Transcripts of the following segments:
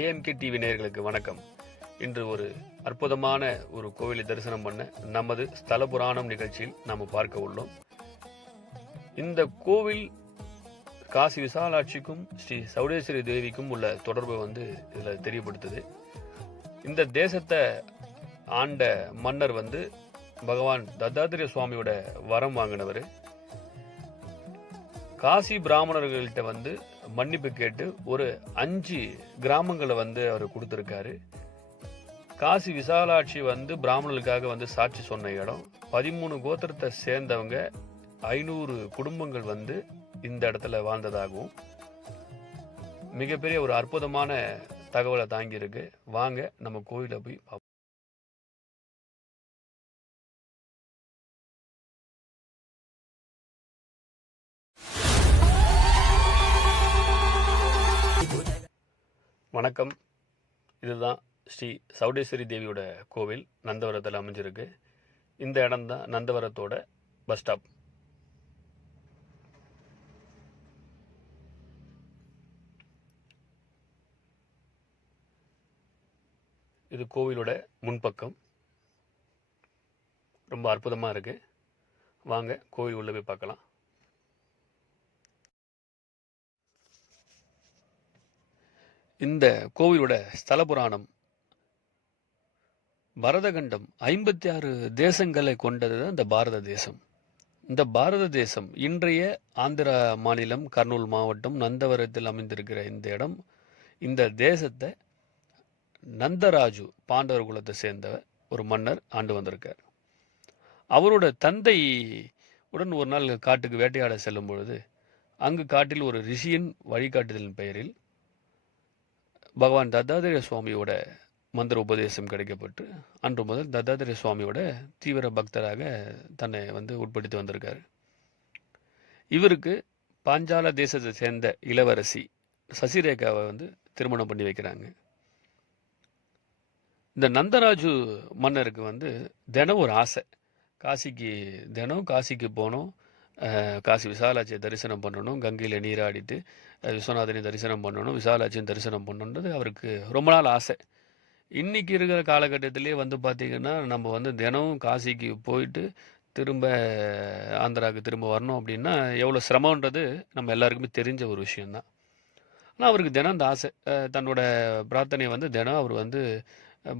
AMK TV நேயர்களுக்கு வணக்கம். இன்று ஒரு அற்புதமான ஒரு கோவிலை தரிசனம் பண்ண நமது ஸ்தல புராணம் நிகழ்ச்சியில் நாம் பார்க்க உள்ளோம். இந்த கோவில் காசி விசாலாட்சிக்கும் ஸ்ரீ சௌடேஸ்வரி தேவிக்கும் உள்ள தொடர்பு இதில் தெரியப்படுத்துது. இந்த தேசத்தை ஆண்ட மன்னர் பகவான் தத்தாத்திரேய சுவாமியோட வரம் வாங்கினவர். காசி பிராமணர்கள்ட்ட மன்னிப்பு கேட்டு ஒரு 5 கிராமங்களை அவர் கொடுத்துருக்காரு. காசி விசாலாட்சி பிராமணர்களுக்காக சாட்சி சொன்ன இடம். 13 கோத்திரத்தை சேர்ந்தவங்க 500 குடும்பங்கள் இந்த இடத்துல வாழ்ந்ததாகவும் மிகப்பெரிய ஒரு அற்புதமான தகவலை தாங்கி இருக்கு. வாங்க நம்ம கோயிலை போய் பார்ப்போம். வணக்கம். இதுதான் ஸ்ரீ சௌடேஸ்வரி தேவியோட கோவில் நந்தவரத்தில் அமைஞ்சிருக்கு. இந்த இடம் தான் நந்தவரத்தோட பஸ் ஸ்டாப். இது கோவிலோட முன்பக்கம். ரொம்ப அற்புதமாக இருக்கு. வாங்க கோவில் உள்ள போய் பார்க்கலாம். இந்த கோவிலோட ஸ்தல புராணம் பரதகண்டம் 56 தேசங்களை கொண்டது தான் இந்த பாரத தேசம். இந்த பாரத தேசம் இன்றைய ஆந்திரா மாநிலம் கர்னூல் மாவட்டம் நந்தவரத்தில் அமைந்திருக்கிற இந்த இடம். இந்த தேசத்தை நந்தராஜு பாண்டவர் குலத்தை சேர்ந்த ஒரு மன்னர் ஆண்டு வந்திருக்கார். அவரோட தந்தை உடன் ஒரு நாள் காட்டுக்கு வேட்டையாட செல்லும் பொழுது அங்கு காட்டில் ஒரு ரிஷியின் வழிகாட்டுதலின் பெயரில் பகவான் தத்தாத்திரேய சுவாமியோட மந்திர உபதேசம் கிடைக்கப்பட்டு அன்று முதல் தத்தாத்திரேய சுவாமியோட தீவிர பக்தராக தன்னை உட்படுத்தி வந்திருக்காரு. இவருக்கு பாஞ்சால தேசத்தை சேர்ந்த இளவரசி சசிரேகாவை திருமணம் பண்ணி வைக்கிறாங்க. இந்த நந்தராஜு மன்னருக்கு தினம் ஒரு ஆசை. காசிக்கு போகணும், காசி விசாலாட்சியை தரிசனம் பண்ணணும், கங்கையில் நீராடிட்டு விஸ்வநாதனையும் தரிசனம் பண்ணணும், விசாலாட்சியும் தரிசனம் பண்ணணுன்றது அவருக்கு ரொம்ப நாள் ஆசை. இன்றைக்கி இருக்கிற காலகட்டத்திலே பார்த்திங்கன்னா நம்ம தினம் காசிக்கு போயிட்டு திரும்ப ஆந்திராவுக்கு திரும்ப வரணும் அப்படின்னா எவ்வளோ சிரமன்றது நம்ம எல்லாருக்குமே தெரிஞ்ச ஒரு விஷயந்தான். ஆனால் அவருக்கு தினம் அந்த ஆசை. தன்னோட பிரார்த்தனையை தினம் அவர்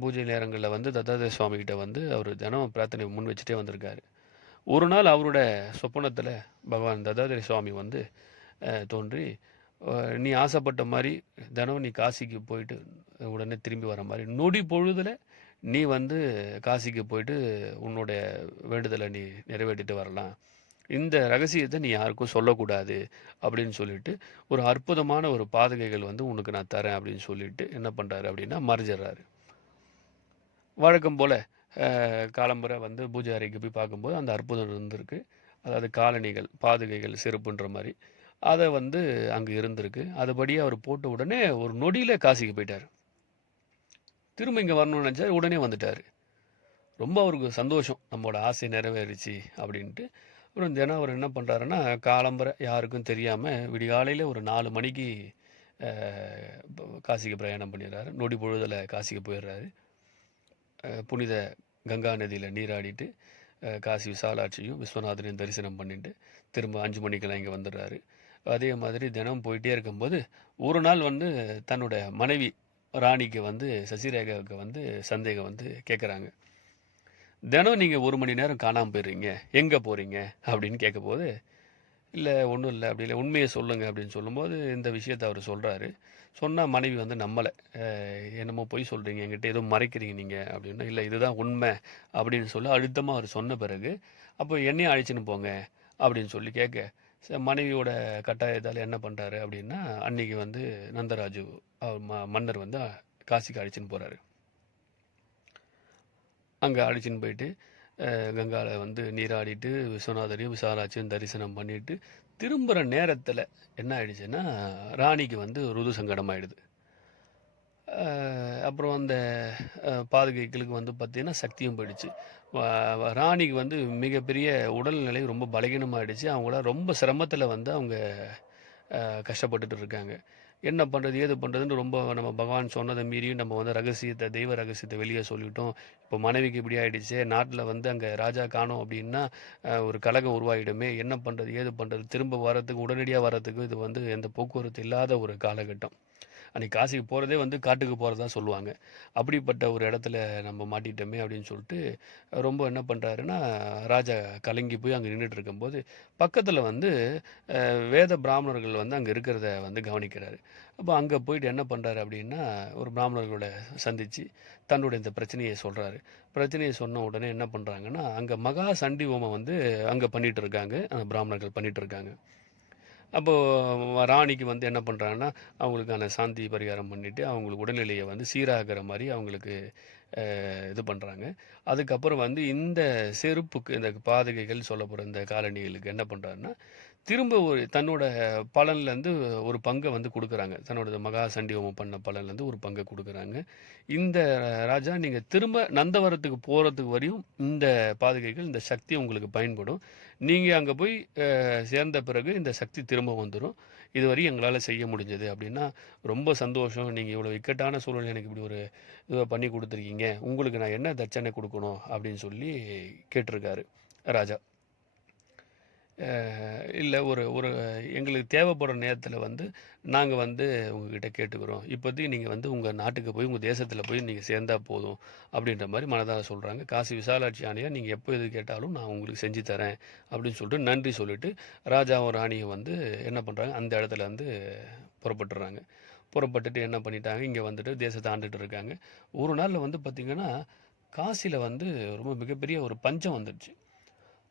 பூஜை நேரங்களில் தத்தாத்திரேய சுவாமிகிட்ட அவர் தினம் பிரார்த்தனை முன் வச்சுட்டே வந்திருக்காரு. ஒரு நாள் அவரோட சொப்பனத்தில் பகவான் தத்தாத்திரேய சுவாமி தோன்றி, நீ ஆசைப்பட்ட மாதிரி தினம் நீ காசிக்கு போயிட்டு உடனே திரும்பி வர மாதிரி நொடி பொழுதில் நீ காசிக்கு போயிட்டு உன்னுடைய வேண்டுதலை நீ நிறைவேற்றிட்டு வரலாம். இந்த ரகசியத்தை நீ யாருக்கும் சொல்லக்கூடாது அப்படின்னு சொல்லிட்டு ஒரு அற்புதமான ஒரு பாதுகைகள் உனக்கு நான் தரேன் அப்படின்னு சொல்லிட்டு என்ன பண்ணுறாரு அப்படின்னா மறைஞ்சிட்றாரு. வழக்கம் போல் காலம்புரை பூஜை அறைக்கு போய் பார்க்கும்போது அந்த அற்புதம் இருந்திருக்கு. அதாவது காலணிகள், பாதுகைகள், செருப்புன்ற மாதிரி அதை அங்கே இருந்திருக்கு. அதுபடியே அவர் போட்ட உடனே ஒரு நொடியில் காசிக்கு போயிட்டார். திரும்ப இங்கே வரணும்னு நினச்சார், உடனே வந்துட்டார். ரொம்ப அவருக்கு சந்தோஷம், நம்மளோட ஆசை நிறைவேறிச்சு அப்படின்ட்டு. அப்புறம் தினம் அவர் என்ன பண்ணுறாருன்னா, காலம்புரை யாருக்கும் தெரியாமல் விடிகாலையில் ஒரு 4 மணிக்கு காசிக்கு பிரயாணம் பண்ணிடுறாரு. நொடி பொழுதில் காசிக்கு போயிடுறாரு. புனித கங்கா நதியில் நீராடிட்டு காசி விசாலாட்சியும் விஸ்வநாதனையும் தரிசனம் பண்ணிட்டு திரும்ப 5 மணிக்கெல்லாம் இங்கே வந்துடுறாரு. அதே மாதிரி தினம் போயிட்டே இருக்கும்போது ஒரு நாள் தன்னோட மனைவி ராணிக்கு சசிரேகாவுக்கு சந்தேகம் கேட்குறாங்க. தினம் நீங்கள் 1 மணி நேரம் காணாமல் போயிடுறீங்க, எங்கே போகிறீங்க அப்படின்னு கேட்கும்போது, இல்லை ஒன்றும் இல்லை அப்படி இல்லை, உண்மையை சொல்லுங்கள் அப்படின்னு சொல்லும்போது இந்த விஷயத்தை அவர் சொல்கிறாரு. சொன்னால் மனைவி நம்மளை, என்னமோ பொய் சொல்கிறீங்க, என்கிட்ட ஏதோ மறைக்கிறீங்க நீங்கள் அப்படின்னா, இல்லை இதுதான் உண்மை அப்படின்னு சொல்லி அழுத்தமாக அவர் சொன்ன பிறகு, அப்போ என்னையும் அழைச்சின்னு போங்க அப்படின்னு சொல்லி கேட்க, மனைவியோட கட்டாயத்தால் என்ன பண்ணுறாரு அப்படின்னா, அன்றைக்கி நந்தராஜு மன்னர் காசிக்கு அழைச்சின்னு போகிறாரு. அங்கே அழைச்சின்னு போயிட்டு கங்காவில் நீராடிட்டு விஸ்வநாதரையும் விசாலாட்சியும் தரிசனம் பண்ணிவிட்டு திரும்புகிற நேரத்தில் என்ன ஆயிடுச்சுன்னா, ராணிக்கு ருது சங்கடம் ஆகிடுது. அப்புறம் அந்த பாதுகைகளுக்கு வந்து பார்த்திங்கன்னா சக்தியும் போயிடுச்சு. ராணிக்கு வந்து மிகப்பெரிய உடல்நிலை ரொம்ப பலகீனமாயிடுச்சு. அவங்களாம் ரொம்ப சிரமத்தில வந்து அவங்க கஷ்டப்பட்டுட்டு இருக்காங்க. என்ன பண்ணுறது ஏது பண்ணுறதுன்னு ரொம்ப நம்ம பகவான் சொன்னதை மீறியும் நம்ம வந்து ரகசியத்தை தெய்வ ரகசியத்தை வெளியே சொல்லிட்டோம். இப்போ மனைவிக்கு இப்படி ஆகிடுச்சே, நாட்டில் வந்து அங்கே ராஜா காணோம் அப்படின்னா ஒரு கலகம் உருவாகிடுமே, என்ன பண்ணுறது ஏது பண்ணுறது, திரும்ப வரத்துக்கு உடனடியாக வரத்துக்கு இது வந்து எந்த போக்குவரத்து இல்லாத ஒரு காலகட்டம். அன்றைக்கி காசிக்கு போகிறதே வந்து காட்டுக்கு போகிறதா சொல்லுவாங்க. அப்படிப்பட்ட ஒரு இடத்துல நம்ம மாட்டிட்டோமே அப்படின்னு சொல்லிட்டு ரொம்ப என்ன பண்ணுறாருன்னா, ராஜா கலங்கி போய் அங்கே நின்றுட்டு இருக்கும்போது பக்கத்தில் வந்து வேத பிராமணர்கள் வந்து அங்கே இருக்கிறத வந்து கவனிக்கிறாரு. அப்போ அங்கே போயிட்டு என்ன பண்ணுறாரு அப்படின்னா, ஒரு பிராமணர்களோட சந்தித்து தன்னுடைய இந்த பிரச்சனையை சொல்கிறாரு. பிரச்சனையை சொன்ன உடனே என்ன பண்ணுறாங்கன்னா, அங்கே மகா சண்டி ஹோமம் வந்து அங்கே பண்ணிகிட்டு இருக்காங்க, அந்த பிராமணர்கள் பண்ணிகிட்டு இருக்காங்க. அப்போது ராணிக்கு வந்து என்ன பண்ணுறாங்கன்னா, அவங்களுக்கான சாந்தி பரிகாரம் பண்ணிவிட்டு அவங்களுக்கு உடல்நிலையை வந்து சீராகிற மாதிரி அவங்களுக்கு இது பண்ணுறாங்க. அதுக்கப்புறம் வந்து இந்த செருப்புக்கு இந்த பாதகைகள் சொல்லப்படுற இந்த காலணிகளுக்கு என்ன பண்ணுறாருன்னா, திரும்ப ஒரு தன்னோட பலன்லேருந்து ஒரு பங்கை வந்து கொடுக்குறாங்க. தன்னோட மகா சண்டி ஹோமம் பண்ண பலன்லேருந்து ஒரு பங்கை கொடுக்குறாங்க. இந்த ராஜா நீங்கள் திரும்ப நந்தவரத்துக்கு போகிறதுக்கு வரையும் இந்த பாதுகைகள் இந்த சக்தி உங்களுக்கு பயன்படும். நீங்கள் அங்கே போய் சேர்ந்த பிறகு இந்த சக்தி திரும்ப வந்துடும். இதுவரையும் எங்களால் செய்ய முடிஞ்சது அப்படின்னா, ரொம்ப சந்தோஷம். நீங்கள் இவ்வளோ இக்கட்டான சூழ்நிலை எனக்கு இப்படி ஒரு இதை பண்ணி கொடுத்துருக்கீங்க. உங்களுக்கு நான் என்ன தட்சணை கொடுக்கணும் அப்படின்னு சொல்லி கேட்டிருக்காரு ராஜா. இல்லை ஒரு ஒரு எங்களுக்கு தேவைப்படுற நேரத்தில் வந்து நாங்கள் வந்து உங்ககிட்ட கேட்டுக்கிறோம். இப்போதைக்கு நீங்கள் வந்து உங்கள் நாட்டுக்கு போய் உங்கள் தேசத்தில் போய் நீங்கள் சேர்ந்தா போதும் அப்படின்ற மாதிரி மனதார சொல்கிறாங்க. காசி விசாலாட்சி ஆணையாக நீங்கள் எப்போ எது கேட்டாலும் நான் உங்களுக்கு செஞ்சு தரேன் அப்படின்னு சொல்லிட்டு நன்றி சொல்லிவிட்டு ராஜாவும் ராணியும் வந்து என்ன பண்ணுறாங்க, அந்த இடத்துல வந்து புறப்பட்டுறாங்க. புறப்பட்டுட்டு என்ன பண்ணிட்டாங்க, இங்கே வந்துட்டு தேசத்தை ஆண்டுட்டு இருக்காங்க. ஒரு நாளில் வந்து பார்த்திங்கன்னா காசியில் வந்து ரொம்ப மிகப்பெரிய ஒரு பஞ்சம் வந்துடுச்சு.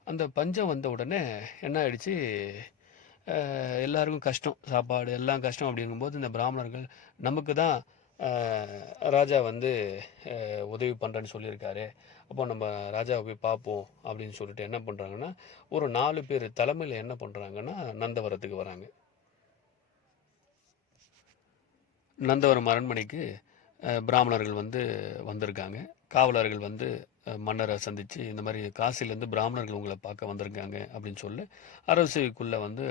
அந்த பஞ்சம் வந்த உடனே என்ன ஆயிடுச்சு, எல்லாருக்கும் கஷ்டம், சாப்பாடு எல்லாம் கஷ்டம். அப்படிங்கும்போது இந்த பிராமணர்கள் நமக்கு தான் ராஜா வந்து உதவி பண்ணுறேன்னு சொல்லியிருக்காரு, அப்போ நம்ம ராஜாவை போய் பார்ப்போம் அப்படின்னு சொல்லிட்டு என்ன பண்ணுறாங்கன்னா, ஒரு 4 பேர் தலைமையில் என்ன பண்ணுறாங்கன்னா நந்தவரத்துக்கு வராங்க. நந்தவரம் அரண்மனைக்கு பிராமணர்கள் வந்து வந்திருக்காங்க. காவலர்கள் வந்து மன்னரை சந்தித்து இந்த மாதிரி காசிலேருந்து பிராமணர்கள் உங்களை பார்க்க வந்திருக்காங்க அப்படின்னு சொல்லி அரசவைக்குள்ளே வந்து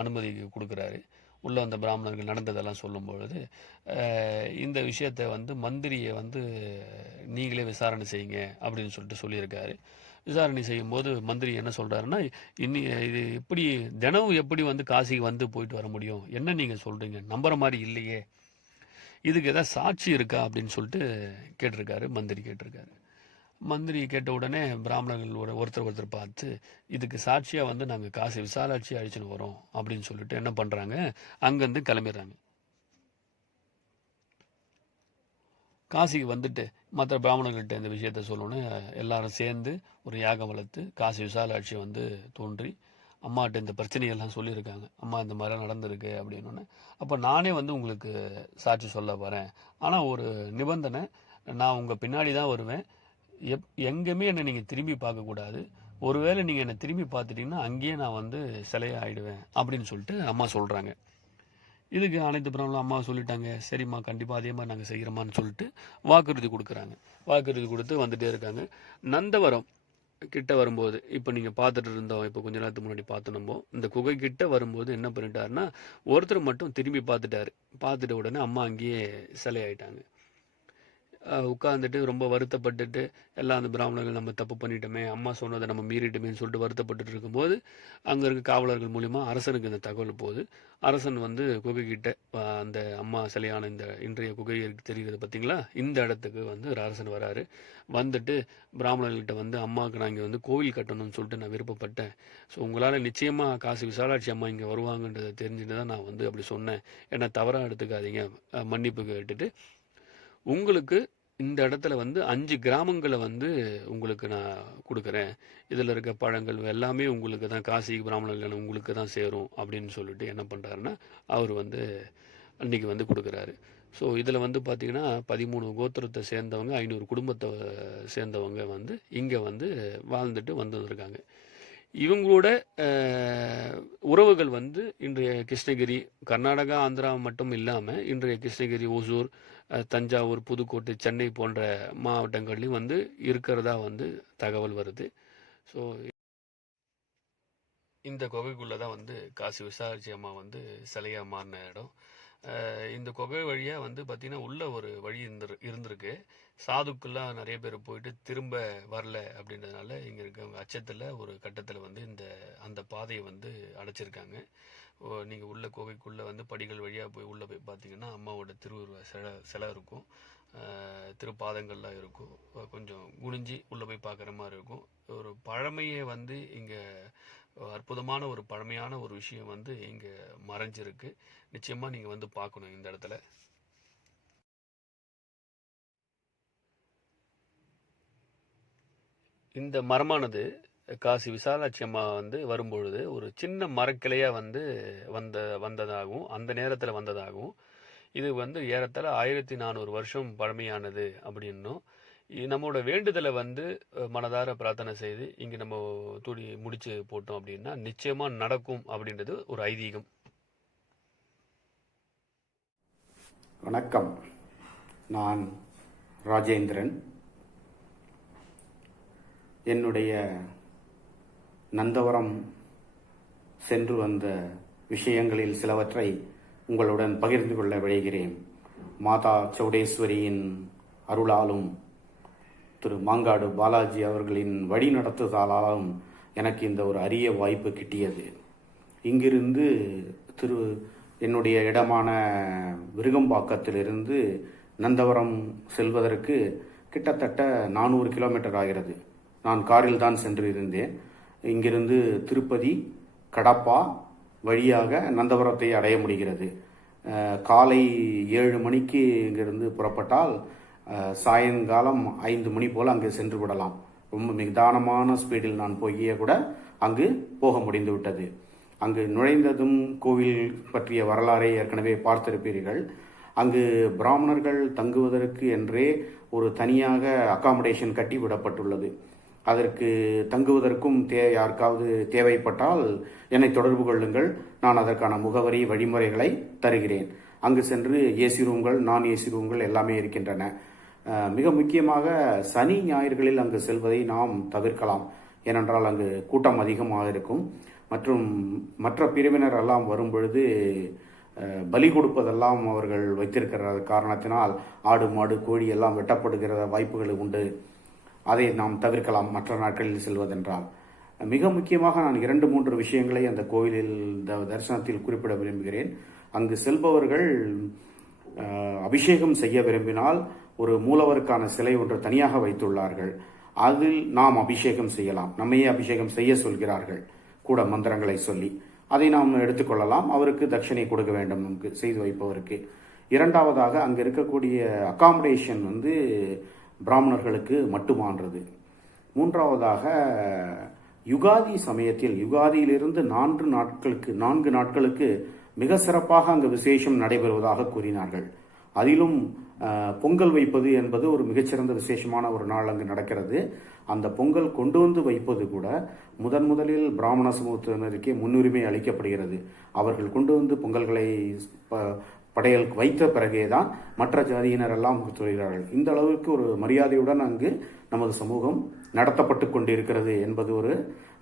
அனுமதி கொடுக்குறாரு. உள்ளே வந்த பிராமணர்கள் நடந்ததெல்லாம் சொல்லும் பொழுது இந்த விஷயத்தை வந்து மந்திரியை வந்து நீங்களே விசாரணை செய்யுங்க அப்படின்னு சொல்லிட்டு சொல்லியிருக்காரு. விசாரணை செய்யும்போது மந்திரி என்ன சொல்கிறாருன்னா, இது எப்படி தினமும் எப்படி வந்து காசிக்கு வந்து போயிட்டு வர முடியும், என்ன நீங்கள் சொல்கிறீங்க, நம்புற மாதிரி இல்லையே, இதுக்கு எதாவது சாட்சி இருக்கா அப்படின்னு சொல்லிட்டு கேட்டிருக்காரு. மந்திரி கேட்டிருக்காரு. மந்திரி கேட்ட உடனே பிராமணர்களோட ஒருத்தர் பார்த்து, இதுக்கு சாட்சியாக வந்து நாங்கள் காசி விசாலாட்சி அழிச்சுன்னு வரோம் அப்படின்னு சொல்லிட்டு என்ன பண்ணுறாங்க, அங்கேருந்து கிளம்பிடுறாங்க. காசிக்கு வந்துட்டு மற்ற பிராமணர்கள்ட்ட இந்த விஷயத்த சொல்லணுன்னு எல்லாரும் சேர்ந்து ஒரு யாகம் வளர்த்து காசி விசாலாட்சியை வந்து தோன்றி அம்மாட்ட இந்த பிரச்சனையெல்லாம் சொல்லியிருக்காங்க. அம்மா இந்த மாதிரிலாம் நடந்திருக்கு அப்படின்னோடனே, அப்போ நானே வந்து உங்களுக்கு சாட்சி சொல்ல வரேன், ஆனால் ஒரு நிபந்தனை, நான் உங்கள் பின்னாடி தான் வருவேன், எங்கேயுமே என்னை நீங்கள் திரும்பி பார்க்கக்கூடாது, ஒருவேளை நீங்கள் என்னை திரும்பி பார்த்துட்டிங்கன்னா அங்கேயே நான் வந்து சிலையாயிடுவேன் அப்படின்னு சொல்லிட்டு அம்மா சொல்கிறாங்க. இதுக்கு அனைத்து பிராமணர்களும் அம்மா சொல்லிட்டாங்க, சரிம்மா கண்டிப்பாக அதே மாதிரி நாங்கள் செய்கிறோமான்னு சொல்லிட்டு வாக்குறுதி கொடுக்குறாங்க. வாக்குறுதி கொடுத்து வந்துகிட்டே இருக்காங்க. நந்தவரம் கிட்ட வரும்போது, இப்போ நீங்கள் பார்த்துட்டு இருந்தோம், இப்போ கொஞ்ச நேரத்துக்கு முன்னாடி பார்த்தோம், இந்த குகை கிட்ட வரும்போது என்ன பண்ணிட்டாருன்னா, ஒருத்தர் மட்டும் திரும்பி பார்த்துட்ட உடனே அம்மா அங்கேயே சிலையாயிட்டாங்க. உட்காந்துட்டு ரொம்ப வருத்தப்பட்டுட்டு எல்லாம் அந்த பிராமணர்கள் நம்ம தப்பு பண்ணிட்டோமே, அம்மா சொன்னதை நம்ம மீறிட்டோமேன்னு சொல்லிட்டு வருத்தப்பட்டுட்டு இருக்கும்போது அங்கே இருக்க காவலர்கள் மூலிமா அரசனுக்கு இந்த தகவல் போகுது. அரசன் வந்து குகைக்கிட்ட அந்த அம்மா சிலையான இந்த இன்றைய குகை தெரிகிறது பார்த்தீங்களா, இந்த இடத்துக்கு வந்து ஒரு அரசன் வராரு. வந்துட்டு பிராமணர்கள்கிட்ட வந்து அம்மாவுக்கு நான் இங்கே வந்து கோவில் கட்டணும்னு சொல்லிட்டு நான் விருப்பப்பட்டேன், ஸோ உங்களால் நிச்சயமாக காசி விசாலாட்சி அம்மா இங்கே வருவாங்கன்றதை தெரிஞ்சுட்டு தான் நான் வந்து அப்படி சொன்னேன், ஏன்னா தவறாக எடுத்துக்காதீங்க, மன்னிப்பு கேட்டுட்டு உங்களுக்கு இந்த இடத்துல வந்து 5 கிராமங்களை வந்து உங்களுக்கு நான் கொடுக்குறேன், இதில் இருக்க பழங்கள் எல்லாமே உங்களுக்கு தான், காசி பிராமணர்கள் உங்களுக்கு தான் சேரும் அப்படின்னு சொல்லிட்டு என்ன பண்ணுறாருன்னா அவர் வந்து அன்றைக்கி வந்து கொடுக்குறாரு. ஸோ இதில் வந்து பார்த்திங்கன்னா 13 கோத்திரத்தை சேர்ந்தவங்க 500 குடும்பத்தை சேர்ந்தவங்க வந்து இங்கே வந்து வாழ்ந்துட்டு வந்துருக்காங்க. இவங்களோட உறவுகள் வந்து இன்றைய கிருஷ்ணகிரி, கர்நாடகா, ஆந்திரா மட்டும் இல்லாமல் இன்றைய கிருஷ்ணகிரி, ஒசூர், தஞ்சாவூர், புதுக்கோட்டை, சென்னை போன்ற மாவட்டங்கள்லையும் வந்து இருக்கிறதா வந்து தகவல் வருது. ஸோ இந்த குகைக்குள்ளே தான் வந்து காசி விசாலாட்சி அம்மா வந்து சிலையாக மாறின இடம். இந்த குகை வழியாக வந்து பார்த்திங்கன்னா உள்ளே ஒரு வழி இருந்திருக்கு. சாதுக்கெல்லாம் நிறைய பேர் போயிட்டு திரும்ப வரல அப்படின்றதுனால இங்கே இருக்கவங்க அச்சத்தில் ஒரு கட்டத்தில் வந்து அந்த பாதையை வந்து அடைச்சிருக்காங்க. நீங்கள் உள்ள குகைக்குள்ளே வந்து படிகள் வழியாக போய் உள்ளே போய் பார்த்தீங்கன்னா அம்மாவோட திருவுருவ சிலை இருக்கும். திருப்பாதங்கள்லாம் இருக்கும். கொஞ்சம் குனிஞ்சி உள்ளே போய் பார்க்குற மாதிரி இருக்கும். ஒரு பழமையை வந்து இங்கே அற்புதமான ஒரு பழமையான ஒரு விஷயம் வந்து இங்கே மறைஞ்சிருக்கு. நிச்சயமாக நீங்கள் வந்து பார்க்கணும் இந்த இடத்துல. இந்த மரமானது காசி விசாலாட்சி அம்மா வந்து வரும்பொழுது ஒரு சின்ன மரக்கிளையாக வந்து வந்ததாகவும் அந்த நேரத்தில் வந்ததாகவும் இது வந்து ஏறத்தாழ 1400 வருஷம் பழமையானது அப்படின்னும் நம்மளோட வேண்டுதலை வந்து மனதார பிரார்த்தனை செய்து இங்கே நம்ம துடி முடிச்சு போட்டோம் அப்படின்னா நிச்சயமாக நடக்கும் அப்படின்றது ஒரு ஐதீகம். வணக்கம், நான் ராஜேந்திரன். என்னுடைய நந்தவரம் சென்று வந்த விஷயங்களில் சிலவற்றை உங்களுடன் பகிர்ந்து கொள்ள விழைகிறேன். மாதா சௌடேஸ்வரியின் அருளாலும் திரு மாங்காடு பாலாஜி அவர்களின் வழி நடத்துதலாலும் எனக்கு இந்த ஒரு அரிய வாய்ப்பு கிட்டியது. இங்கிருந்து என்னுடைய இடமான விருகம்பாக்கத்திலிருந்து நந்தவரம் செல்வதற்கு கிட்டத்தட்ட 400 கிலோமீட்டர் ஆகிறது. நான் காரில் தான் சென்று இருந்தேன். இங்கிருந்து திருப்பதி, கடப்பா வழியாக நந்தவரத்தை அடைய முடிகிறது. காலை 7 மணிக்கு இங்கிருந்து புறப்பட்டால் சாயங்காலம் 5 மணி போல் அங்கு சென்று விடலாம். ரொம்ப நிதானமான ஸ்பீடில் நான் போகிய கூட அங்கு போக முடிந்து விட்டது. அங்கு நுழைந்ததும் கோவில் பற்றிய வரலாறை ஏற்கனவே பார்த்திருப்பீர்கள். அங்கு பிராமணர்கள் தங்குவதற்கு என்றே ஒரு தனியாக அகாமடேஷன் கட்டி விடப்பட்டுள்ளது. அதற்கு தங்குவதற்கும் யாருக்காவது தேவைப்பட்டால் என்னை தொடர்பு கொள்ளுங்கள். நான் அதற்கான முகவரி வழிமுறைகளை தருகிறேன். அங்கு சென்று ஏசி ரூம்கள், நான் ஏசி ரூம்கள் எல்லாமே இருக்கின்றன. மிக முக்கியமாக சனி ஞாயிறுகளில் அங்கு செல்வதை நாம் தவிர்க்கலாம். ஏனென்றால் அங்கு கூட்டம் அதிகமாக இருக்கும். மற்றும் மற்ற பிரிவினர் எல்லாம் வரும் பொழுது பலி கொடுப்பதெல்லாம் அவர்கள் வைத்திருக்கிற காரணத்தினால் ஆடு, மாடு, கோழி எல்லாம் வெட்டப்படுகிற வாய்ப்புகள் உண்டு. அதை நாம் தவிர்க்கலாம் மற்ற நாட்களில் செல்வதென்றால். மிக முக்கியமாக நான் 2-3 விஷயங்களை அந்த கோவிலில் தரிசனத்தில் குறிப்பிட விரும்புகிறேன். அங்கு செல்பவர்கள் அபிஷேகம் செய்ய விரும்பினால் ஒரு மூலவருக்கான சிலை ஒன்று தனியாக வைத்துள்ளார்கள். அதில் நாம் அபிஷேகம் செய்யலாம். நம்மையே அபிஷேகம் செய்ய சொல்கிறார்கள், கூட மந்திரங்களை சொல்லி. அதை நாம் எடுத்துக்கொள்ளலாம். அவருக்கு தட்சணை கொடுக்க வேண்டும் நமக்கு செய்து வைப்பவருக்கு. இரண்டாவதாக அங்கு இருக்கக்கூடிய அகாமடேஷன் வந்து பிராமணர்களுக்கு மட்டுமானது. மூன்றாவதாக யுகாதி சமயத்தில், யுகாதியிலிருந்து 4 நாட்களுக்கு மிக சிறப்பாக அங்கு விசேஷம் நடைபெறுவதாக கூறினார்கள். அதிலும் பொங்கல் வைப்பது என்பது ஒரு மிகச்சிறந்த விசேஷமான ஒரு நாள் அங்கு நடக்கிறது. அந்த பொங்கல் கொண்டு வந்து வைப்பது கூட முதலில் பிராமண சமூகத்தினருக்கே முன்னுரிமை அளிக்கப்படுகிறது. அவர்கள் கொண்டு வந்து பொங்கல்களை படையல் வைத்த பிறகேதான் மற்ற ஜாதியினர் எல்லாம் சொல்கிறார்கள். இந்த அளவுக்கு ஒரு மரியாதையுடன் அங்கு நமது சமூகம் நடத்தப்பட்டு கொண்டிருக்கிறது என்பது ஒரு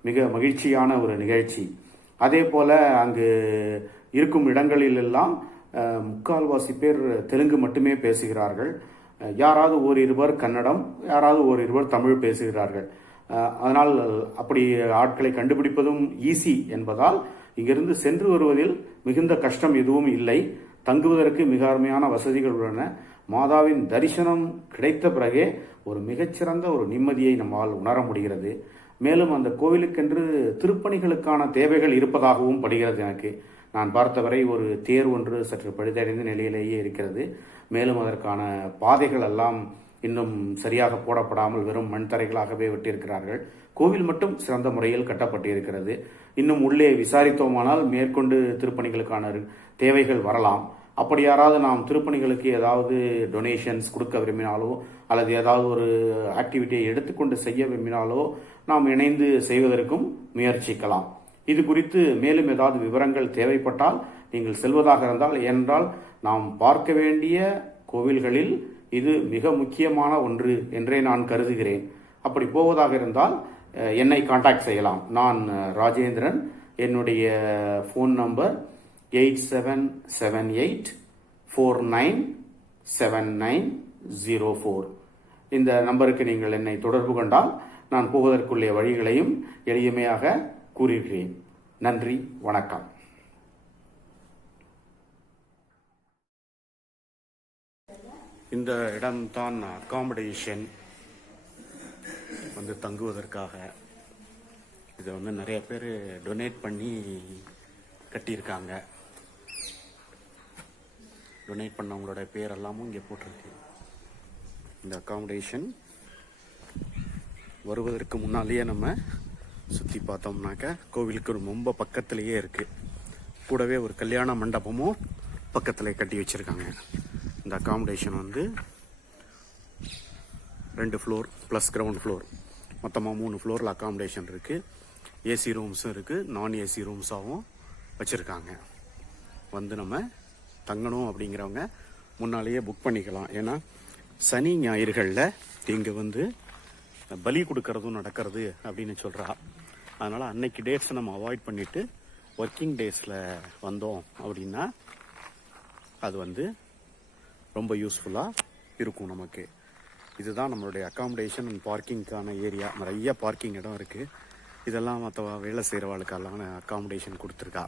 மிக மகிழ்ச்சியான ஒரு நிகழ்ச்சி. அதே போல அங்கு இருக்கும் இடங்களிலெல்லாம் முக்கால்வாசி பேர் தெலுங்கு மட்டுமே பேசுகிறார்கள். யாராவது ஓரிருவர் கன்னடம், யாராவது ஓரிருவர் தமிழ் பேசுகிறார்கள். அதனால் அப்படி ஆட்களை கண்டுபிடிப்பதும் ஈஸி என்பதால் இங்கிருந்து சென்று வருவதில் மிகுந்த கஷ்டம் எதுவும் இல்லை. தங்குவதற்கு மிக அருமையான வசதிகள் உள்ளன. மாதாவின் தரிசனம் கிடைத்த பிறகே ஒரு மிகச்சிறந்த ஒரு நிம்மதியை நம்மால் உணர முடிகிறது. மேலும் அந்த கோவிலுக்கென்று திருப்பணிகளுக்கான தேவைகள் இருப்பதாகவும் படுகிறது. எனக்கு நான் பார்த்தவரை ஒரு தேர் ஒன்று சற்று பழுதடைந்த நிலையிலேயே இருக்கிறது. மேலும் அதற்கான பாதைகள் எல்லாம் இன்னும் சரியாக போடப்படாமல் வெறும் மண் தரைகளாகவே விட்டிருக்கிறார்கள். கோவில் மட்டும் சிறந்த முறையில் கட்டப்பட்டு இருக்கிறது. இன்னும் உள்ளே விசாரித்தோமானால் மேற்கொண்டு திருப்பணிகளுக்கான தேவைகள் வரலாம். அப்படி யாராவது நாம் திருப்பணிகளுக்கு ஏதாவது டொனேஷன்ஸ் கொடுக்க விரும்பினாலோ அல்லது ஏதாவது ஒரு ஆக்டிவிட்டியை எடுத்துக்கொண்டு செய்ய விரும்பினாலோ நாம் இணைந்து செய்வதற்கும் முயற்சிக்கலாம். இது குறித்து மேலும் ஏதாவது விவரங்கள் தேவைப்பட்டால் நீங்கள் செல்வதாக இருந்தால், என்றால் நாம் பார்க்க வேண்டிய கோவில்களில் இது மிக முக்கியமான ஒன்று என்றே நான் கருதுகிறேன். அப்படி போவதாக இருந்தால் என்னை காண்டாக்ட் செய்யலாம். நான் ராஜேந்திரன். என்னுடைய ஃபோன் நம்பர் 8778497904. இந்த நம்பருக்கு நீங்கள் என்னை தொடர்பு கொண்டால் நான் போவதற்குள்ள வழிகளையும் எளிமையாக கூறுகிறேன். நன்றி, வணக்கம். இந்த இடம்தான் அகாமடேஷன் தங்குவதற்காக. இதை நிறைய பேர் டொனேட் பண்ணி கட்டியிருக்காங்க. டொனேட் பண்ணவங்களோட பேரெல்லாமும் இங்கே போட்டிருக்கு. இந்த அகாமடேஷன் வருவதற்கு முன்னாலேயே நம்ம சுற்றி பார்த்தோம்னாக்க கோவிலுக்கு ரொம்ப பக்கத்திலேயே இருக்குது. கூடவே ஒரு கல்யாண மண்டபமும் பக்கத்தில் கட்டி வச்சுருக்காங்க. இந்த accommodation 2 floor plus ground floor, மொத்தமாக 3 ஃப்ளோரில் அகாமடேஷன் இருக்குது. ஏசி ரூம்ஸும் இருக்குது, நான் ஏசி ரூம்ஸாகவும் வச்சுருக்காங்க. நம்ம தங்கணும் அப்படிங்கிறவங்க முன்னாலேயே புக் பண்ணிக்கலாம். ஏன்னா சனி ஞாயிறுகளில் இங்கே பலி கொடுக்கறதும் நடக்கிறது அப்படின்னு சொல்கிறா. அதனால் அன்னைக்கு டேட்ஸை நம்ம அவாய்ட் பண்ணிவிட்டு ஒர்க்கிங் டேஸில் வந்தோம் அப்படின்னா அது ரொம்ப யூஸ்ஃபுல்லாக இருக்கும் நமக்கு. இதுதான் நம்மளுடைய அகாமடேஷன் அண்ட் பார்க்கிங்க்கான ஏரியா. நிறைய பார்க்கிங் இடம் இருக்குது. இதெல்லாம் மற்ற வேலை செய்கிறவாளுக்கெல்லாம் அகாமடேஷன் கொடுத்துருக்கா.